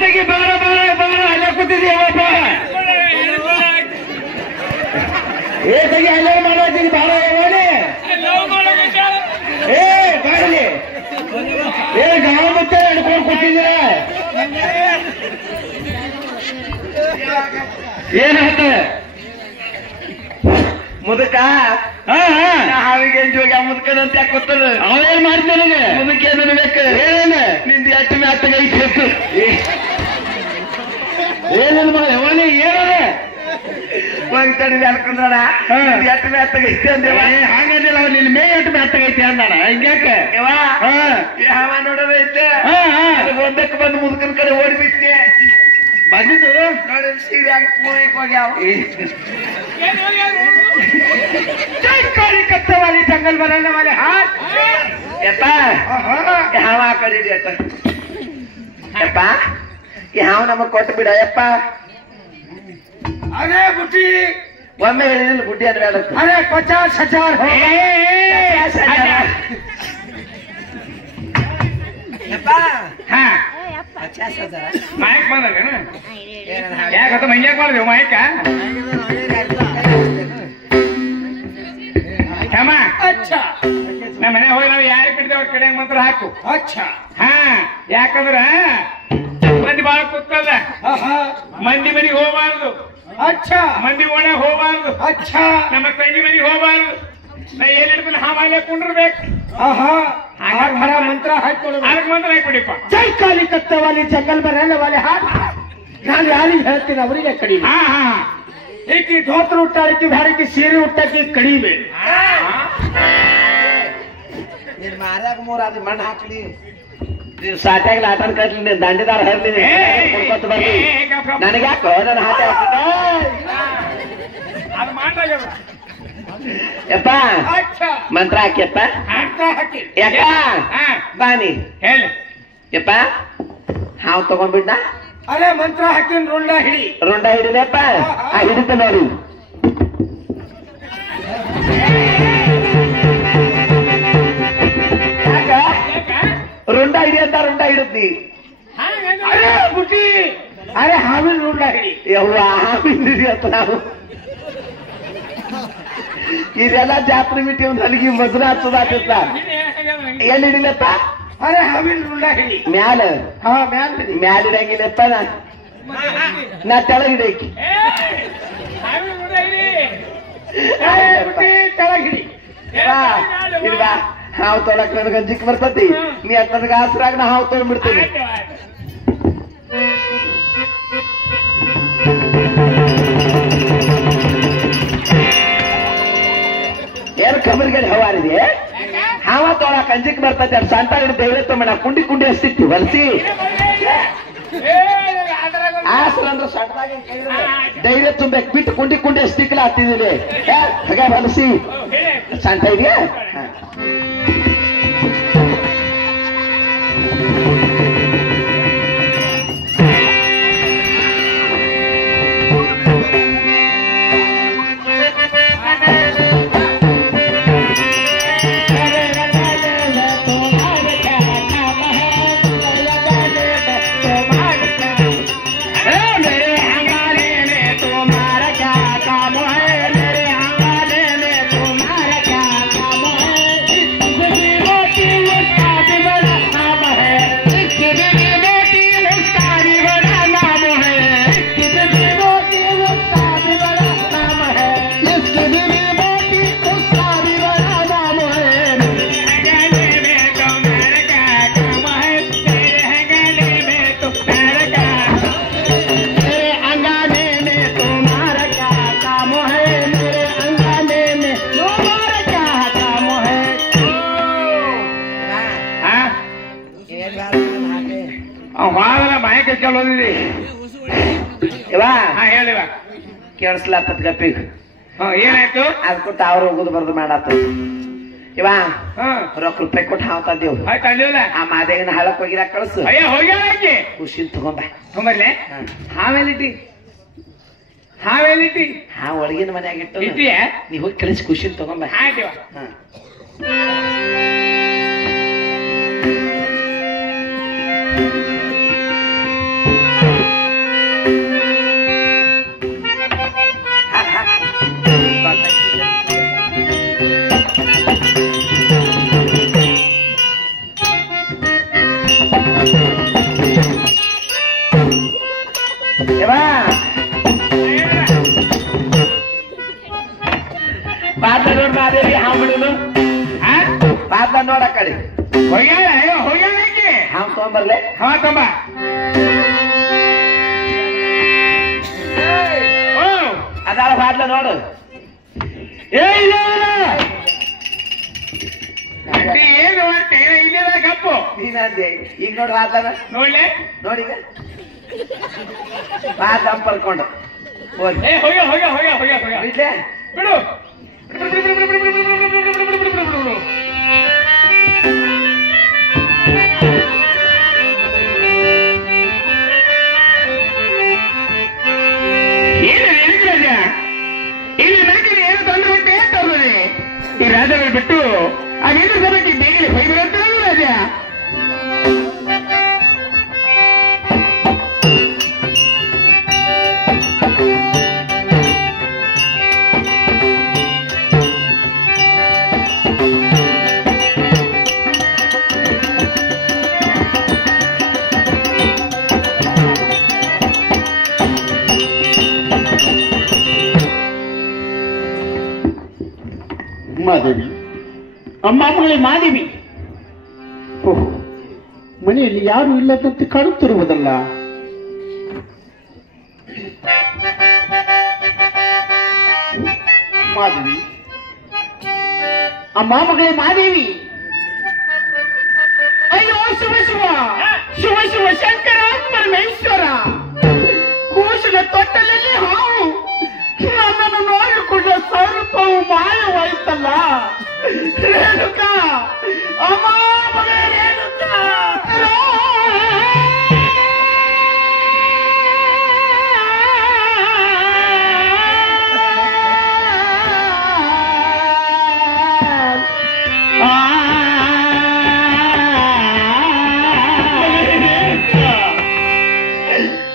ತೆಗಿ ಬಾರ ಬಾರ ಬಾರ ಅಲ್ಲೇ ಕೂತಿದ್ದೀವಪ್ಪ ಏ ತೆಗಿ ಅಲ್ಲೇ ಮಾಡೋದಿಗೆ ಬಾರ ಮಾಡಿ ಏ ಬಾರಲಿ ಏ ಗಾಳ ಮತ್ತೆ ಹಿಡ್ಕೊಂಡು ಕೂತಿದ್ದೀರ ಏನಾಯ್ತ ಮುದಕ ಹಾವಿಗೆ ಜೋಗಿ ಆ ಮುದಕದಂತ ಯಾಕೆ ಗೊತ್ತದ ಅವೇನ್ ಮಾಡ್ತ ನನಗೆ ಮುದಕ ಏನ ಬೇಕು ಏನ ನಿಂದ ಎಷ್ಟು ಮ್ಯಾತಗ ಐತಿ ಏನೇನು ಮಗ ಅವನಿ ಏನದ ತಡಿ ಅನ್ಕೊಂಡ್ರಣ ಎಷ್ಟು ಮ್ಯಾತಗ ಐತಿ ಅಂದೇವ ಹಾಗಂದಿಲ್ಲ ಅವ್ ನಿನ್ ಮೇ ಎಷ್ಟು ಮ್ಯಾತಗ ಐತಿ ಅಂದಾನ ಹಿಂಗ್ಯಾಕೆ ಹಾವ ನೋಡೋದೈತೆ ಒಂದಕ್ಕೆ ಬಂದು ಮುದಕನ ಕಡೆ ಓಡಿಬಿಟ್ನೆ ಬಂದಿದ್ದು ನೋಡಿ ಸೀರೆ ಹೋಗ್ಯಾವ काली कत्ते वाली जंगल बनाने वाले हाथ हवा करी यहाँ नम कोट बिड़यप्प अरे बुटी ಒಮ್ಮೆ ಹೇಳಿಲ್ಲ ಬುಡ್ಡಿ ಅಂದ್ರೆ ಅರೆ 50,000 ಮಾಯಕ್ ಬಂದಲ್ಲ ಯಾಕತ್ತ ಮಂಗ್ಯಾಕ್ ಮಾಡಿದೆವು ಮಾಯಕ ಕ್ಷಮ ಅಚ್ಚಾ ನಮ್ಮ ಮನೆ ಹೋಗಿ ನಾವು ಯಾರಿಗೆ ಕಟ್ಟಿದೆ ಅವ್ರ ಕಡೆ ಮಂತ್ರ ಹಾಕು ಅಚ್ಚಾ ಹಾ ಯಾಕಂದ್ರ ಮಂದಿ ಬಾಳ ಕೂತದ ಮಂದಿ ಮನೆಗೆ ಹೋಗಬಾರ್ದು ಅಚ್ಚಾ ಮಂದಿ ಒಳಗೆ ಹೋಗಬಾರ್ದು ಅಚ್ಚಾ ನಮ್ಮ ತಂಗಿ ಮನೆಗೆ ಹೋಗಬಾರ್ದು ನಾ ಏನ್ ಹೇಳ್ತೀನಿ ಹಾಮಾಲೆ ಕುಂಡ್ರಬೇಕು ಮಂತ್ರ ಹಾಕೊಳ್ಳಿ ಅದಕ್ಕೆ ಮಂತ್ರ ಹಾಕೊಡಿಪ್ಪ ಜೈ ಕಾಲಿ ಕತ್ತವಾಲಿ ಜಂಗಲ್ ಬರಲ್ಲ ವಾಲೆ ಹಾಟ್ ನಾನು ಯಾರಿಗೆ ಹೇಳ್ತೀನಿ ಅವರಿಗೆ ಕಡಿ ಹಾ ಹಾ ಏಕಿ ಧೋತ್ರ ಉಟ್ಟಾರಕ್ಕೆ ಭಾರಕ್ಕೆ ಸೀರೆ ಉಟ್ಟಕ್ಕೆ ಕಡಿಮೆ ಮಾರಾಗ ಮೂರಾದ ಮಣ್ಣು ಹಾಕ್ಲಿ ಸಾಟ್ಯಾಗ ಆಟನ್ ಕಟ್ಲಿ ದಂಡಿದಾರ ಹರ್ಲಿ ನನಗೆ ಯಾಕೋ ನನ್ನ ಹಾಟ ಯಪ್ಪ ಮಂತ್ರ ಹಾಕಿಯಪ್ಪ ಯಪ್ಪ ಬಾನಿ ಹೇಳಿ ಯಪ್ಪ ಹಾವು ತಗೊಂಡ್ಬಿಡ್ನ ಅರೆ ಮಂತ್ರ ಹಾಕಿನ ರುಂಡ ಹಿಡಿದಪ್ಪ ಹಿಡಿತ ನೋಡಿ ರುಂಡ ಹಿಡಿ ಅಂತ ರುಂಡ ಹಿಡುತ್ತಿ ಅರೆ ಬುಟ್ಟಿ ಅರೆ ಹಾವಿನ ರುಂಡ ಹಿಡಿ ಯವ್ವ ಹಾವಿನ ಹಿಡಿಯತ್ತ ನಾವು ಇದೆಲ್ಲ ಜಾತ್ರೆ ಮಿಟಿ ಒಂದು ಹಲಿಗೆ ಮಜ್ರ ಹಚ್ಚದಾಟಿತ್ತ ಎಲ್ಲಿ ಹಿಡಿಲಪ್ಪ ಅರೆ ಹಾವಿನ ರುಂಡ ಹಿಡಿ ಮ್ಯಾಲ ಹಾ ಮ್ಯಾಲ ಹಿಡಂಗಿಲ್ಲಪ್ಪ ನಾ ತೆಳಗಿಡಕಿ ತೆಳಗಿಡಿ ಇಲ್ವಾ ಹಾವು ತೊಳಕ್ ನನಗೆ ಅಂಜಿಕ್ ಬರ್ತತಿ ನೀ ಅದ್ ನನಗೆ ಆಸರಾಗ ನಾ ಹಾವು ತೊಗೊಂಡ್ಬಿಡ್ತೀನಿ ಏನು ಕಬರ್ಗಡೆ ಹವಾರಿದೆ ಹಾವ ತೊಳಕ್ ಅಂಜಿಕ್ ಬರ್ತತಿ ಅದು ಸಂತ ಹಿಡಿದು ದೇವ್ರತ್ತ ಮೇಡ ಕುಂಡಿ ಹಸ್ತಿತ್ತು ಹೊಲ್ಸಿ ಆಸರ ಅಂದ್ರೆ ಸಣ್ಣದಾಗಿ ಧೈರ್ಯ ತುಂಬಬೇಕು ಬಿಟ್ಟು ಕುಂಡಿ ಹಸ್ತಿಕ್ಲ ಹತ್ತಿದ್ದೀನಿ ಹಾಗೆ ಹೊಲಸಿ ಸಂತ ಇದೆಯಾ ಕೇಳಿಸ್ಲಾತದ ಗಪ್ಪಿಗೆ ಏನಾಯ್ತು ಅದ್ ಕೊಟ್ಟು ಅವ್ರು ಹೋಗುದು ಬರ್ದು ಮಾಡತ್ತ ಇವಾ ರೊಕ್ಕ ರೂಪಾಯಿ ಕೊಟ್ಟು ಹಾವು ತಂದೇವು ಆ ಮಾದೇವಿನ ಹಳಕ್ ಹೋಗಿರ ಕಳ್ಸು ಖುಷಿನ್ ತಗೊಂಬರ್ಲೆ ಹಾವೆಲ್ಲಿಟ್ಟಿ ಹಾವು ಒಳಗಿನ ಮನ್ಯಾಗ ಇಟ್ಟು ನೀ ಹೋಗಿ ಕಳಿಸಿ ಖುಷಿನ್ ತಗೊಂಬ ಕಡೆ ಹೋಗ್ಯಾಳಕ್ಕೆ ಹಾಂ ತಗೊಂಬರ್ಲೆ ಹಾ ತಂಬ ಅದಾಳ ಬಾದ್ಲ ನೋಡು ಏನು ಇಲ್ಲೇ ಕಪ್ಪು ನೀನಂದೆ ಈಗ ನೋಡು ಬಾದ್ಲನ ನೋಡ್ಲೆ ನೋಡೀಗ ಬಾ ತಂಪರ್ಕೊಂಡು ಹೋಗಿ ಹೋಗ್ಯ ಹೋಗ್ಯ ಹೋಗ್ಯ ಹೋಗ್ಯ ಹೋಗ್ಯ ಬಿಡ್ಲೆ ಬಿಡು ಏನು ರಾಜ ಇಲ್ಲಿ ನನಗೆ ಏನು ತೊಂದರೆ ಉಂಟೆ ತರುತ್ತದೆ ಈ ರಾಜವನ್ನು ಬಿಟ್ಟು ಆ ಏನು ಸಭೆಗೆ ಬೇಗನೆ ಹೋಗಿರಂತ ರಾಜ ಮಾದೇವಿ ಅಮ್ಮ ಮಗಳೇ ಮಾದೇವಿ ಓಹ್ ಮನೆಯಲ್ಲಿ ಯಾರು ಇಲ್ಲದಂತೆ ಕಾಣುತ್ತಿರುವುದಲ್ಲ ಮಾದೇವಿ ಅಮ್ಮ ಮಗಳೇ ಮಾದೇವಿ ಅಯ್ಯೋ ಶಿವ ಶಿವ ಶಿವ ಶಿವ ಶಂಕರ ಪರಮೇಶ್ವರ ಕೂಸಿನ ತೊಟ್ಟಲಲ್ಲಿ ಹಾವು ನನ್ನನ್ನು ನೋಡಿಕೊಂಡ ಸ್ವರೂಪವು ಮಾಯವಾಯ್ತಲ್ಲ ರೇಣುಕ ಅಮ್ಮ ಮಗಳೇ ರೇಣುಕ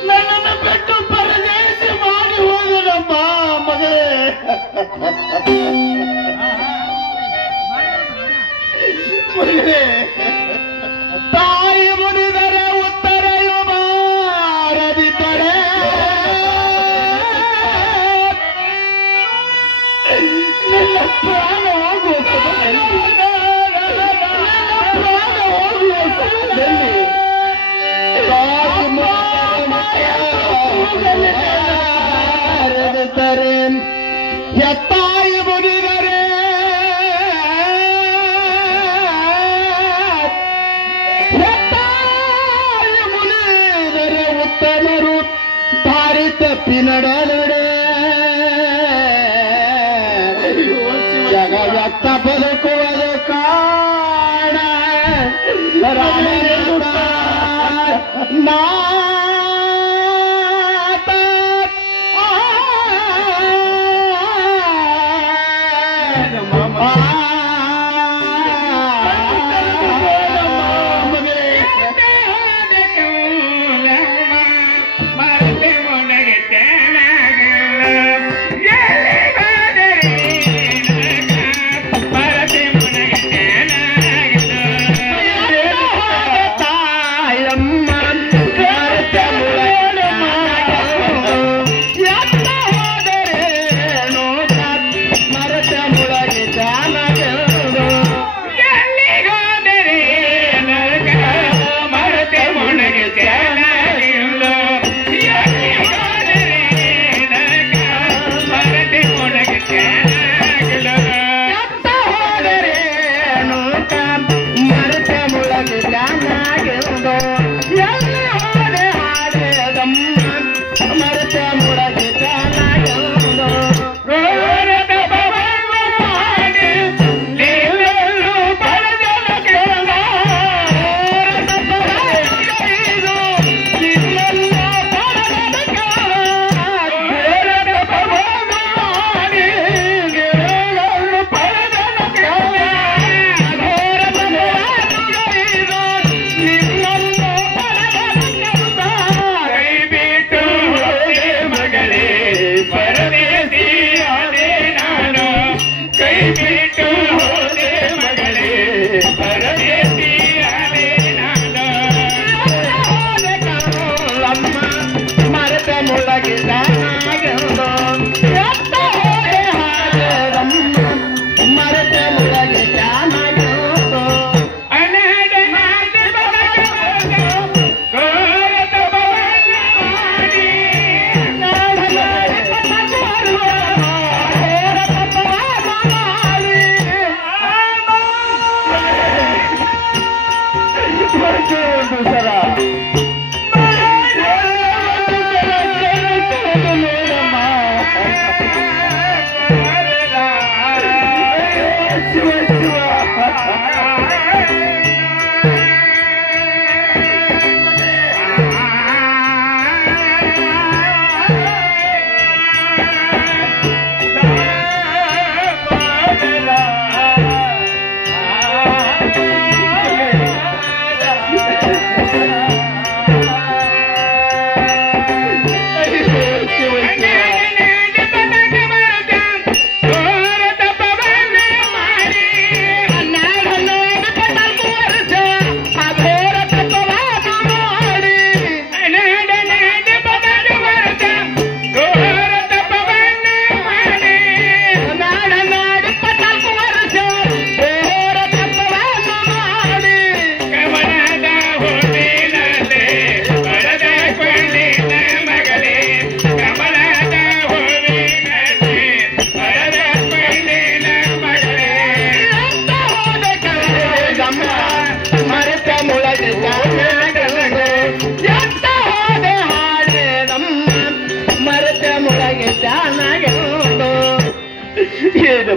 ನನ್ನನ್ನು ಬಿಟ್ಟು ಪರದೇಶ ಮಾಡಿ ಹೋದನಮ್ಮ ಮಗಳೇ ಮಗಳೇ ತಾಯಿ ಮುನಿದರೆ ಉತ್ತರ ಬಾರದಿದ್ದರೆ ನಿನ್ನ ಪ್ರಾಣ ಹೋಗುವ ಪ್ರಾಣ ಹೋಗುವ ಸಮಯದಲ್ಲಿ ಎತ್ತಾಯಿ ಮುನಿದರೆ ಎತ್ತಾಯಿ ಮುನಿದರೆ ಉತ್ತಮರು ದಾರಿ ತಪ್ಪಿ ನಡೆ ಜಗ ವ್ಯಕ್ತ ಬದುಕುವುದು ಕಾಣ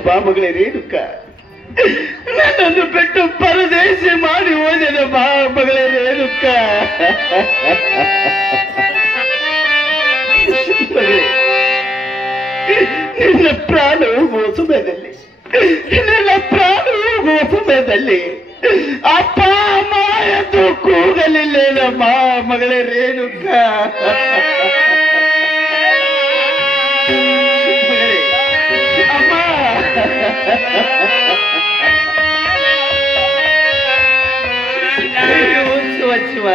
ಬಾ ಮಗಳೇ ರೇಣುಕ. ನನ್ನನ್ನು ಬಿಟ್ಟು ಪರದೇಶಿ ಮಾಡಿ ಹೋದೆನ ಬಾ ಮಗಳೇ ರೇಣುಕ. ಮಗಳೇ, ನಿನ್ನ ಪ್ರಾಣ ಹೋಗುವ ಸಮಯದಲ್ಲಿ, ನಿನ್ನ ಪ್ರಾಣ ಹೋಗುವ ಸಮಯದಲ್ಲಿ ಅಪ್ಪ ಅಮ್ಮ ಎಂದು ಕೂಗಲಿಲ್ಲೇನಮ್ಮ ಮಗಳೇ ರೇಣುಕ. ಮಗಳೇ, ಅಮ್ಮ ಶಿವ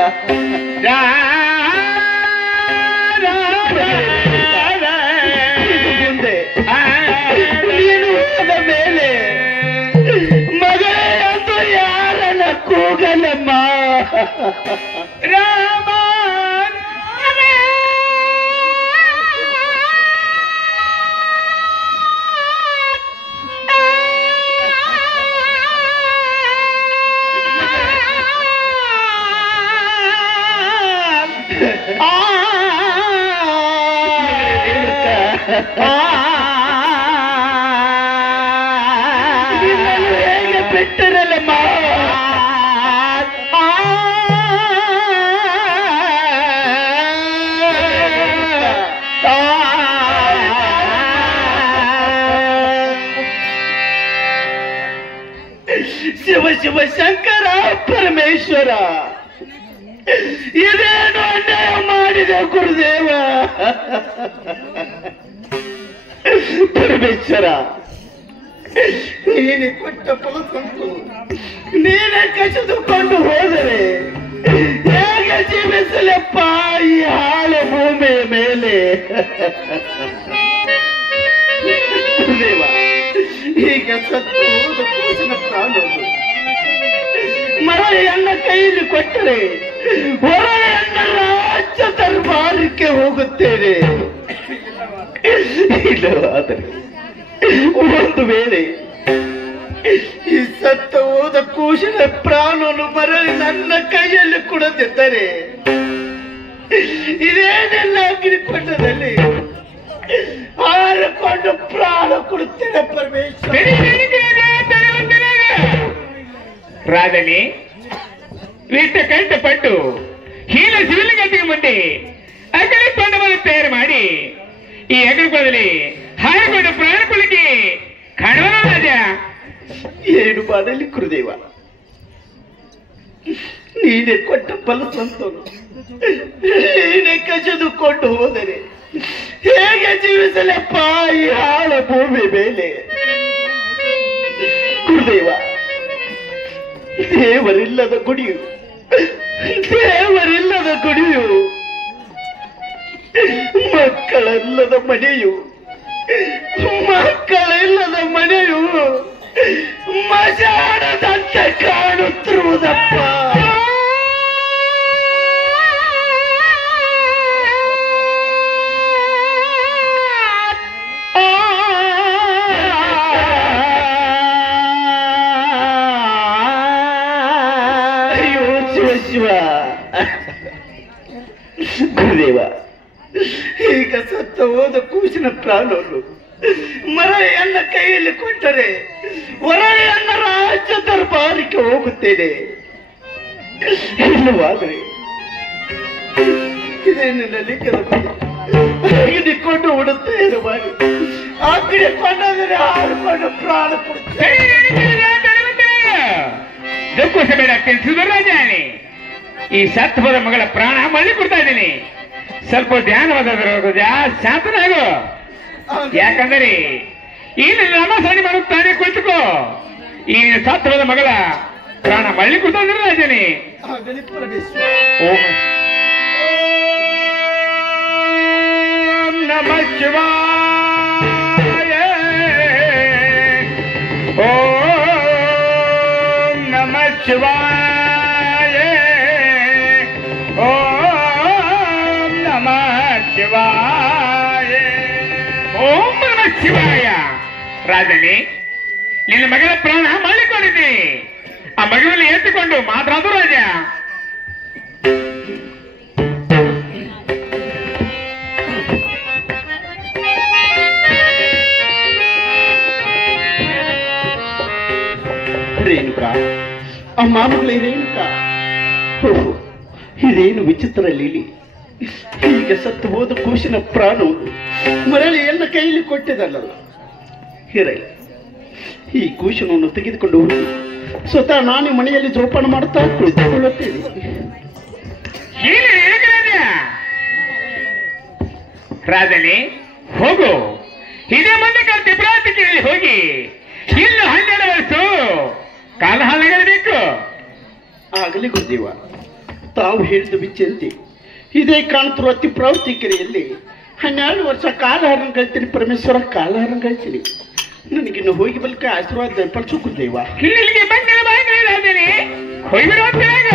ಮುಂದೆ ನೀನು ಹೋದ ಮೇಲೆ ಮಗಳೇ ಎಂದು ಯಾರನ್ನ ಕೂಗಲಮ್ಮ. ರಾಮ ಹೇಗೆ ಬಿಟ್ಟರಲ್ಲಮ್ಮ. ಶಿವ ಶಿವ ಶಂಕರ ಪರಮೇಶ್ವರ, ಇದೇನು ಅನ್ಯಾಯ ಮಾಡಿದೆ ಗುರುದೇವ. ಪರಮೇಶ್ವರ, ನೀನೆ ಕೊಟ್ಟ ಫಲಸಂತು ನೀನೆ ಕಸಿದುಕೊಂಡು ಹೋದರೆ ಹೇಗೆ ಜೀವಿಸಲಪ್ಪ ಈ ಹಾಳು ಭೂಮಿಯ ಮೇಲೆ. ಗುರುದೇವ, ಈಗ ಸತ್ತು ಹೋದ ಪುರುಷನ ಪ್ರಾಣವನ್ನು ಮರಳೆಯನ್ನ ಕೈಯಲ್ಲಿ ಕೊಟ್ಟರೆ ಹೊರಳೆಯನ್ನ ರಾಜ್ಯ ದರ್ಬಾರಕ್ಕೆ ಹೋಗುತ್ತೇನೆ. ಇಲ್ಲವಾದರೆ ಒಂದು ವೇಳೆ ಈ ಸತ್ತ ಹೋದ ಕೂಶನ ಪ್ರಾಣವನ್ನು ಮರಳಿ ನನ್ನ ಕೈಯಲ್ಲಿ ಕೊಡದಿದ್ದರೆ ಇದೇನೆಲ್ಲ ಅಗ್ನಿಕೊಂಡದಲ್ಲಿ ಹಾರಿಕೊಂಡು ಪ್ರಾಣ ಕೊಡುತ್ತೇನೆ ಪರಮೇಶ್ವರ. ರಾಜನಿ ಇಷ್ಟ ಕಷ್ಟಪಟ್ಟು ಹೀನ ಶಿವಲಿಂಗತಿಗೆ ಮುಂದೆ ಅಗಲಿ ಪಂಡವನ್ನು ತಯಾರು ಮಾಡಿ ಈ ಅಗಲಿಪದಲ್ಲಿ ಹಾರಿಕೊಂಡು ಪ್ರಾಣ ಕೊಲಿಕ್ಕೆ ಕಾಣುವ ರಾಜ. ಏನು ಮಾಡಲಿ ಗುರುದೇವ, ನೀನೆ ಕೊಟ್ಟ ಫಲಸಂತನು ನೀನೆ ಕಸಿದುಕೊಂಡು ಹೋದರೆ ಹೇಗೆ ಜೀವಿಸಲಪ್ಪ ಈ ಹಾಳ ಭೂಮಿ ಮೇಲೆ. ಗುರುದೇವ, ದೇವರಿಲ್ಲದ ಗುಡಿಯು, ದೇವರಿಲ್ಲದ ಗುಡಿಯು, ಮಕ್ಕಳಿಲ್ಲದ ಮನೆಯು, ಮಕ್ಕಳಿಲ್ಲದ ಮನೆಯು ಮಜಾಡದಂತೆ ಕಾಣುತ್ತಿರುವುದಪ್ಪ. ಅಯ್ಯೋ ಶಿವ ಶಿವ. ಗುರುದೇವ, ಈಗ ಸತ್ತ ಹೋದ ಕೂಸಿನ ಪ್ರಾಣವನ್ನು ಮರಳೆಯನ್ನ ಕೈಯಲ್ಲಿ ಕೊಟ್ಟರೆ ಹೊರಳೆಯನ್ನ ರಾಜ್ಯ ದರ್ಬಾರಕ್ಕೆ ಹೋಗುತ್ತೇನೆ. ಇಲ್ಲವಾದರೆ ಇದೇ ನನ್ನ ಲಿಖದ ತೆಗೆದುಕೊಂಡು ಉಡುತ್ತೇನೆ ಮಾಡಿ ಆ ಕಡೆ ಕೊಂಡಾದರೆ ಹಾರಿಕೊಂಡು ಪ್ರಾಣ ಕೊಡುತ್ತೇನೆ. ಬೇಡ ರಾಜಾನಿ, ಈ ಸತ್ವದ ಮಗಳ ಪ್ರಾಣ ಮಳ್ಳಿ ಕೊಡ್ತಾ ಇದ್ದೀನಿ. ಸ್ವಲ್ಪ ಧ್ಯಾನವಾದ ಶಾಂತನಾಗು. ಯಾಕಂದರೆ ಇಲ್ಲಿ ನಮಸ್ಕಾರಿ ಮಾಡುತ್ತಾನೆ, ಕುಳಿತುಕೋ. ಈ ಸತ್ವದ ಮಗಳ ಪ್ರಾಣ ಮಳ್ಳಿ ಕೊಡ್ತಾ ಇದ್ದೀನಿ ರಾಜಾನಿ. ಓಂ ನಮಃ ಶಿವಾಯ. ಓಂ ನಮಃ ಶಿವಾಯ. ಓಂ ನಮಃ ಶಿವಾಯ. ಓಂ ನಮಃ ಶಿವಾಯ. ರಾಜನೇ, ನಿನ್ನ ಮಗಳ ಪ್ರಾಣ ಮಾಡಿಕೊಂಡಿದ್ದೆ. ಆ ಮಗಳಲ್ಲಿ ಎತ್ತಿಕೊಂಡು ಮಾತಾಡು ರಾಜ. ಅಮ್ಮ ಮಗಳೇ ರೇಣುಕ, ಇದೇನು ವಿಚಿತ್ರ ಲೀಲಿ. ಈಗ ಸತ್ತು ಹೋದ ಕೂಸಿನ ಪ್ರಾಣ ಮರಳಿ ಎಲ್ಲ ಕೈಲಿ ಕೊಟ್ಟಿದಲ್ಲ. ಇರಲಿ, ಈ ಕೂಶನನ್ನು ತೆಗೆದುಕೊಂಡು ಹೋಗಿ ಸ್ವತಃ ನಾನು ಮನೆಯಲ್ಲಿ ಜೋಪಾನ ಮಾಡುತ್ತಾ ಕುಳಿತುಕೊಳ್ಳುತ್ತೇನೆ. ರಾಜನೇ ಹೋಗು, ಇದೇ ಮುಂದೆ ತಿಬ್ರಾತಿಕೆಯಲ್ಲಿ ಹೋಗಿ ಇನ್ನು 12 ವರ್ಷ ಕಾಲ ಹಾಳಾಗಬೇಕು. ಆಗಲಿ ಗುರುದೇವ, ತಾವು ಹೇಳಿದ ವಿಚ್ಚಿಂತೆ ಇದೇ ಕಾಣ್ತಿರುವ ಅತಿ ಪ್ರಾವತಿಕೆರೆಯಲ್ಲಿ 12 ವರ್ಷ ಕಾಲಹಾರನ ಕಳ್ತೀನಿ. ಪರಮೇಶ್ವರ ಕಾಲಹಾರನ ಕಳ್ತೀನಿ. ನನಗಿನ್ನು ಹೋಗಿ ಬಲ್ಕ ಆಶೀರ್ವಾದ ಪಡಿಸು ಗುರುದೇವ. ಇಲ್ಲಿಗೆ ಬಂದ ರಾಜನೇ ಹೋಗಿಬಿಡುವಂತಾಗ.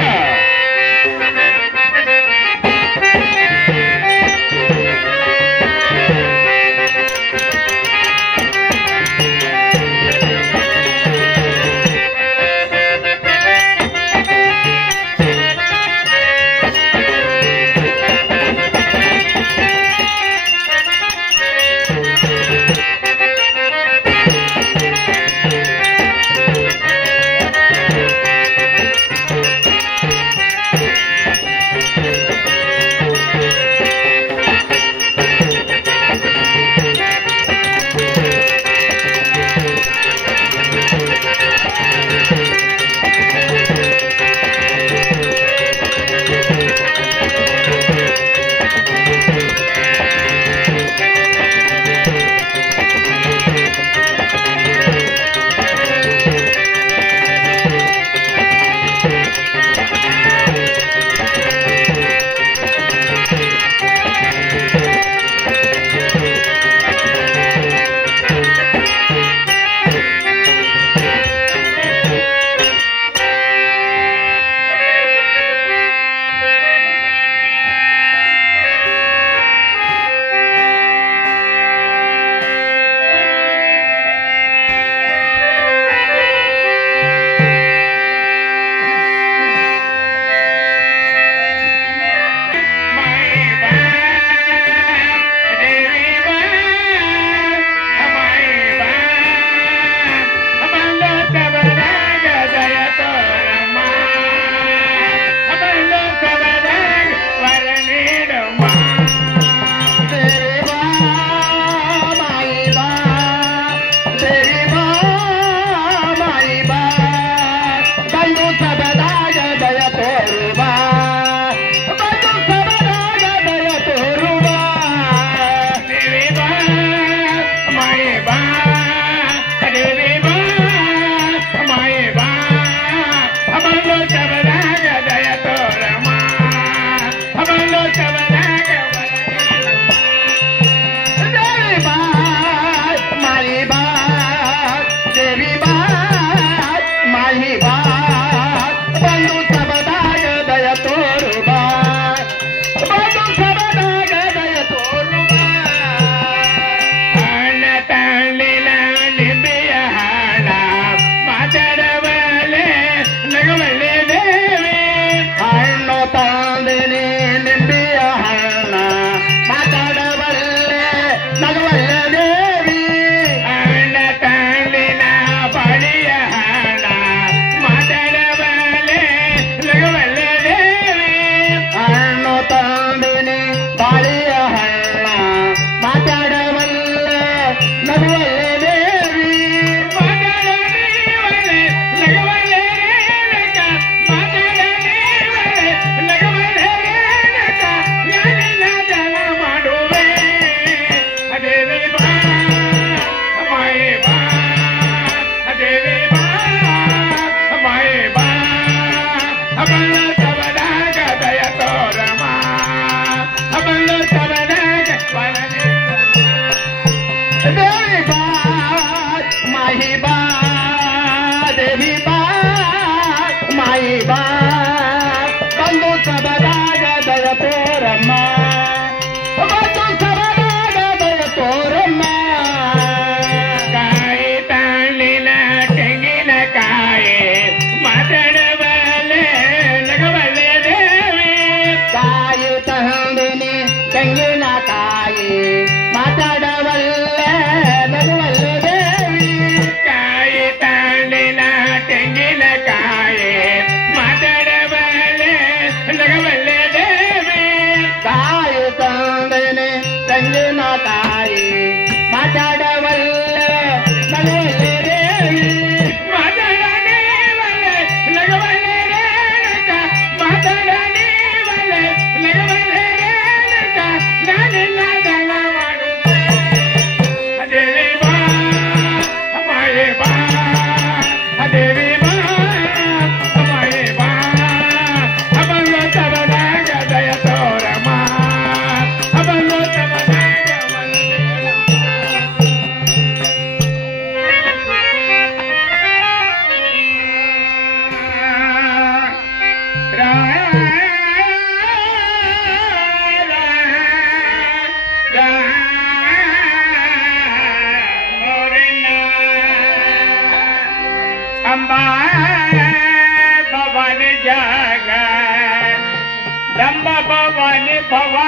ಭಗವಾನ್